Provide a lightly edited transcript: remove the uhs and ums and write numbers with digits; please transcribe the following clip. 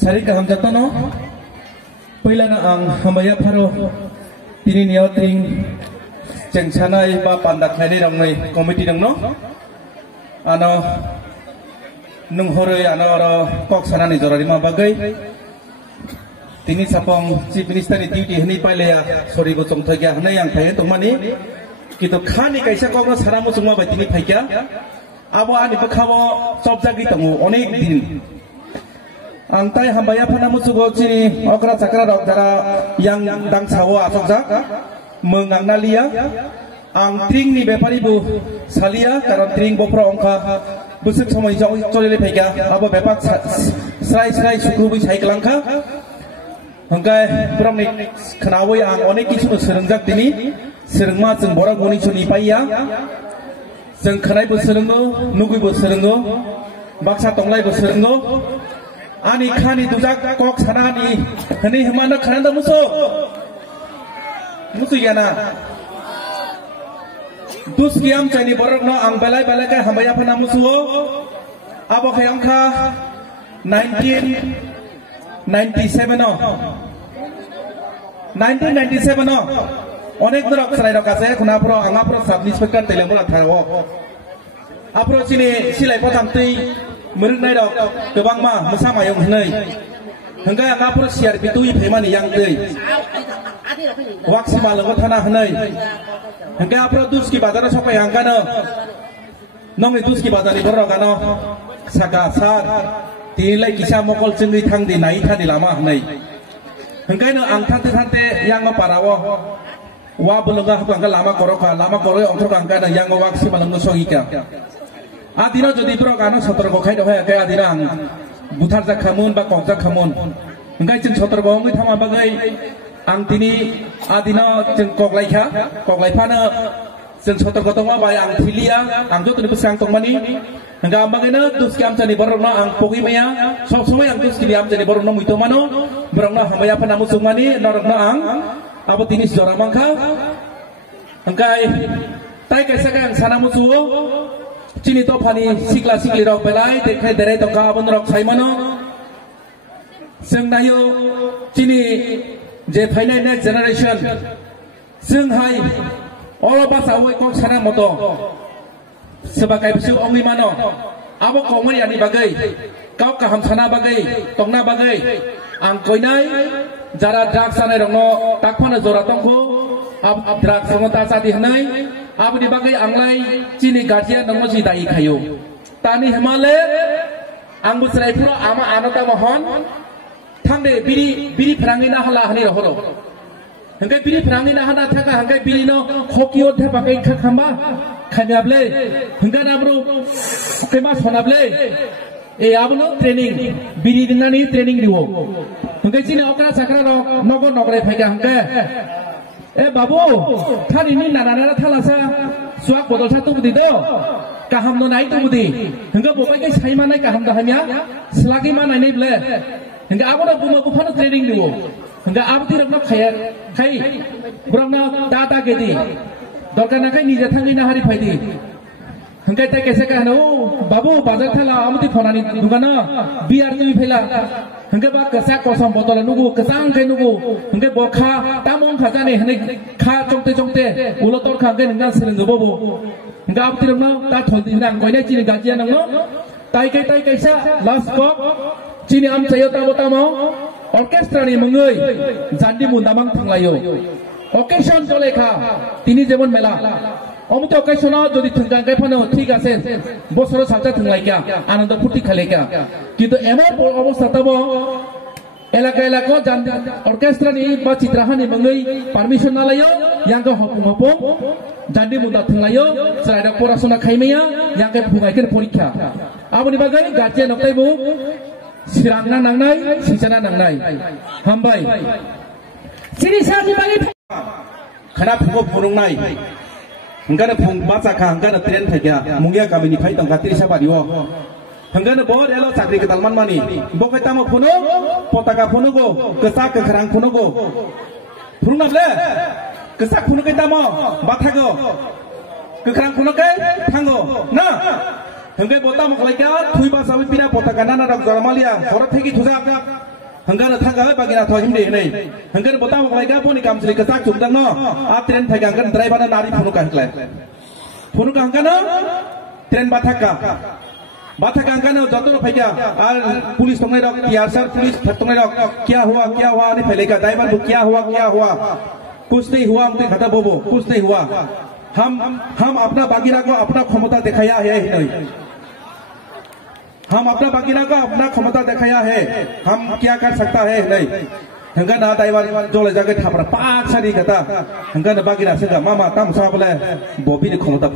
Sari kaham jatono पहिला ना आं हमाया फारो तिनी नियाव त्रिं जंसानाय बा पान्दा खायनाय रंनाय कमिटि दं न आनो नंहरै आनो आरो कक सानानि जरानि मा बागै तिनी सापं चिफ मिनिस्टारनि डिउटि हनै पाइलाया सरि बो चंथागिया हनै आं फाय तंमानि किन्तु खानि कायसा कक सारा मुसुमा बाय तिनी फायकिया आबो आनि बखाबो सबजागि दङ अनेक दिन Antai hambaya pana musugo cini okra cakra rok dara yang dang sawo asokjak mengang nalia ang tring ni bepari bu salia karon tring bopro ongka busuk samoi cholile phega abo bepak srai sukrubi sai kelangka hangkai promni khnawoi ang onek kisu serengjak tini serengma jeng borak goni chuni paiya jeng khnai bu serengo nugui bu serengo baksa tonglai bu serengo Ani khani dujak kok sanani hani hemana khananda musu yana dus kiam chani borok no ang belai ka hambaya phana musu abo khayang kha 1997 no 1997 no onek dorok sarai rok ase khuna pro anga pro sub inspector telemula thawo apro chini silai patam tei Merunai dok kebang ma mesama yang henai hingga yang ngapur siar bitui pemani yang tei waksi malang thana henai hingga apro duski bazar sopai hangkana nongi duski bazar ni borok ano saka sar tilai kisah mokol cengri thang di nai thani lama henai hingga no ang thante yang ngaparawo wa bulunga hangka lama koroi ongtrok angkana yang waksi malang sogika Adina jadi pro kano sotor kokai dohai kayak adina butar jak kamun ba kong jak kamun enggak ceng sotor gong itu sama bagai ang tini adina ceng kok laika na ceng sotor gotong ma bay ang filia ang jo tuni pesang tong mani enggak bagai na dus kiam cani borong na ang pogi maya sob semua yang dus kiam cani borong na muito mano borong na hamaya pa namu sumani norong na ang abo tini sejora mangka engkai tai kaisa yang sana musuh Cini to pani sikla rok belai dekai derai to kabon rok saimono sengnayo cini je final next generation senghai all of us away kok sana moto sebagai bisu ongi mano abo komori ani bagai kau kaham sana bagai tongna bagai ang koinai jara drug sanai rongno takpana jora tongko ab drug songota sadi hanai Abu di bagai anglai cini gajian nang masih dai kayu. Tani Himalaya angbu serai pura ama anata mohon tangde biri perangina hala hani rohoro. Hanggai biri perangina hana thaka hanggai biri no hoki odhe bagai khamba khanyable hanggai nabru kema sonable abuno training biri dinani training diwo. Hanggai cini okra sakra nogo nogre phaiga hanggai babu, thari ini nana thalasa suak botol satu budi do, kaham no naik tu budi, hingga bopai kai sai mana kaham dah hamya, selagi mana ini bela, hingga abu nak buma bufana training dulu, hingga abu tidak nak kai, berang nak data gedi, dorkan nak kai ni jatang ini hari pagi, hingga tak kisah kan, babu bazar thala amu ti phone ni dukana, biar tu phela. Hingga bak kesak kosong botol nugu kesang ke nugu hingga bokha tamong khajane hne kha chongte ulotor khangge nang sereng bobo hingga aptirna ta tholdi nang koine chini gajian nang no tai kai sa last kok chini am chayota botamo orchestra ni mengoi jandi mundamang thanglayo occasion chole kha tini jemon mela অমুক occasion যদি থংগাঙ্গাই Fanon ঠিক আছে বছর সাবজা থংলাইকা আনন্দ ফুর্তি খালেকা কিন্তু এমন অবস্থা তব এলাকা অর্কেস্ট্রা নি বা চিত্রাহানি মঙ্গই পারমিশন নালাयो ইয়াঙ্গা হপং জান্দি মুদা থংলাयो সাইডা পড়াশোনা খাইমেয়া ইয়াঙ্গা ফুগাইকের পরীক্ষা আবনি বাগাই গাছে নকতাইবো সিরাংনা নাংনাই সিজানা নাংনাই হামবাই সিরিসানি বাগি খানা ফুগো ফুরুংনাই Hangga pung baca kah hangga tren thaya mungya kami ni phai tangka tiri sabariwo hangga bo elo sakri ketalman mani bo kai tamo phuno potaka phuno go kesak kekrang phuno go phurung nable kesak phuno kai tamo bathago kekrang phuno kai thango na hengkai bota maklaika thui ba sawi pina bota kanana rak jaramalia hora thegi thuja hengkai thaga bagina thoi himde nei hengkai bota maklaika poni kamsli kesak chumdang no a tren thagi angkan driver na nari phunu kahlai phunu ka angkan tren bathaka bathaka angkan joto phaiga ar police tongnai rok tiarsar police tongnai rok क्या हुआ ni phailega driver bu क्या हुआ कुछ नहीं हुआ हमने खाता बोबो कुछ नहीं हुआ हम अपना बागीरा को अपना क्षमता दिखाया है नहीं हम अपना बागीरा को अपना क्षमता दिखाया है हम क्या कर सकता है नहीं हंगा ना ड्राइवर जो ले जाके थापरा पाक सारी कथा हंगा ना बागीरा से मामा तम सा बोले बॉबी ने क्षमता